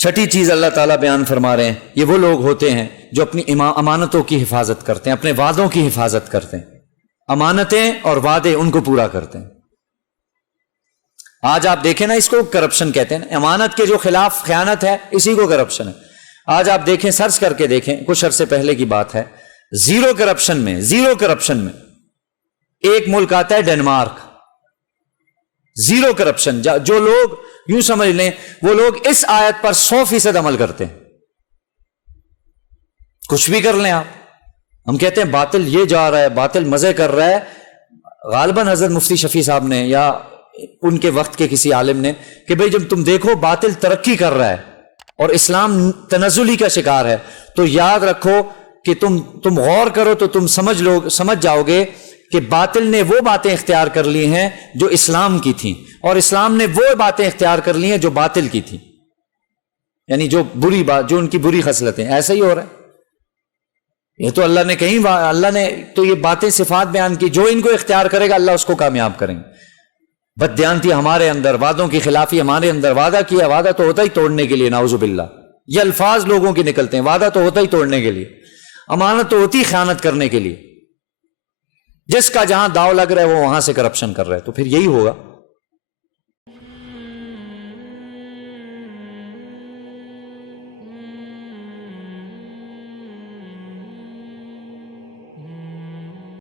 چھٹی چیز اللہ تعالیٰ بیان فرما رہے ہیں، یہ وہ لوگ ہوتے ہیں جو اپنی امانتوں کی حفاظت کرتے ہیں، اپنے وعدوں کی حفاظت کرتے ہیں، امانتیں اور وعدے ان کو پورا کرتے ہیں۔ آج آپ دیکھیں نا، اس کو کرپشن کہتے ہیں، امانت کے جو خلاف خیانت ہے اسی کو کرپشن ہے۔ آج آپ دیکھیں، سرچ کر کے دیکھیں، کچھ عرصے پہلے کی بات ہے، زیرو کرپشن میں ایک ملک آتا ہے ڈنمارک، زیرو کرپشن۔ جو لوگ یوں سمجھ لیں، وہ لوگ اس آیت پر 100% عمل کرتے ہیں۔ کچھ بھی کر لیں آپ، ہم کہتے ہیں باطل یہ جا رہا ہے، باطل مزے کر رہا ہے، غالباً حضرت مفتی شفیع صاحب نے یا ان کے وقت کے کسی عالم نے کہ بھئی جب تم دیکھو باطل ترقی کر رہا ہے اور اسلام تنزلی کا شکار ہے، تو یاد رکھو کہ تم غور کرو تو تم سمجھ جاؤ گے کہ باطل نے وہ باتیں اختیار کر لی ہیں جو اسلام کی تھیں، اور اسلام نے وہ باتیں اختیار کر لی ہیں جو باطل کی تھیں، یعنی جو بری بات، جو ان کی بری خصلتیں۔ ایسا ہی ہو رہا ہے، یہ تو اللہ نے تو یہ باتیں صفات بیان کی، جو ان کو اختیار کرے گا اللہ اس کو کامیاب کریں گے۔ بددیانتی ہمارے اندر، وعدوں کی خلافی ہمارے اندر، وعدہ کیا، وعدہ تو ہوتا ہی توڑنے کے لیے، نعوذ باللہ، یہ الفاظ لوگوں کے نکلتے ہیں، وعدہ تو ہوتا ہی توڑنے کے لیے، امانت تو ہوتی خیانت کرنے کے لیے۔ جس کا جہاں داؤ لگ رہا ہے وہ وہاں سے کرپشن کر رہا ہے، تو پھر یہی ہوگا۔